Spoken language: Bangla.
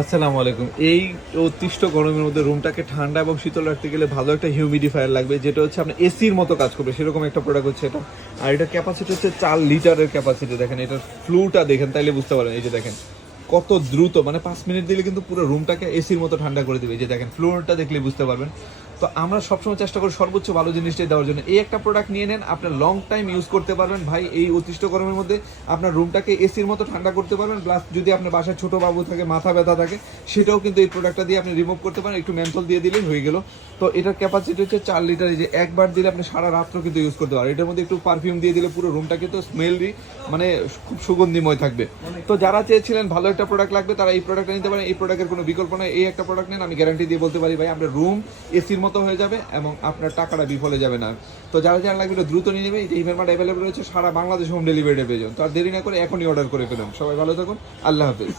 আসসালামু আলাইকুম। এই অতিষ্ঠ গরমের মধ্যে রুমটাকে ঠান্ডা এবং শীতল রাখতে গেলে ভালো একটা হিউমিডিফায়ার লাগবে, যেটা হচ্ছে আপনার এসির মতো কাজ করবে, সেরকম একটা প্রোডাক্ট হচ্ছে এটা। আর এটার ক্যাপাসিটি হচ্ছে 4 লিটারের ক্যাপাসিটি। দেখেন এটার ফ্লুটা দেখেন, তাইলে বুঝতে পারেন। এই যে দেখেন কত দ্রুত, মানে 5 মিনিট দিলে কিন্তু পুরো রুমটাকে এসির মতো ঠান্ডা করে দিবে। এই যে দেখেন ফ্লোরটা দেখলে বুঝতে পারবেন। তো আমরা সবসময় চেষ্টা করি সর্বোচ্চ ভালো জিনিসটাই দেওয়ার জন্য। এই একটা প্রোডাক্ট নিয়ে নেন, আপনার লং টাইম ইউজ করতে পারবেন ভাই। এই অতিষ্ঠ গরমের মধ্যে আপনার রুমটাকে এসির মতো ঠান্ডা করতে পারবেন। প্লাস যদি আপনার বাসায় ছোট বাবু থাকে, মাথা ব্যথা থাকে, সেটাও কিন্তু এই প্রোডাক্টটা দিয়ে আপনি রিমুভ করতে পারেন। একটু মেন্থল দিয়ে দিলেই হয়ে গেল। তো এটার ক্যাপাসিটি হচ্ছে 4 লিটার। এই যে একবার দিলে আপনি সারা রাত্র কিন্তু ইউজ করতে পারেন। এটার মধ্যে একটু পারফিউম দিয়ে দিলে পুরো রুমটা কিন্তু স্মেলই, মানে খুব সুগন্ধিময় থাকবে। তো যারা চেয়েছিলেন ভালো একটা প্রোডাক্ট লাগবে, তারা এই প্রোডাক্টটা নিতে পারেন। এই প্রোডাক্টের কোনো বিকল্প নয়। এই একটা প্রোডাক্ট নেন, আমি গ্যারান্টি দিয়ে বলতে পারি ভাই, আপনার রুম এসির মতো হয়ে যাবে এবং আপনার টাকাটা বিফলে যাবে না। তো যারা যারা লাগবে এটা দ্রুত নিয়ে নেবে। এই ইভেন্টমার্ট অ্যাভেলেবল রয়েছে সারা বাংলাদেশ, হোম ডেলিভারি প্রয়োজন। তো আর দেরি না করে এখনই অর্ডার করে ফেলুন। সবাই ভালো থাকুন, আল্লাহ হাফেজ।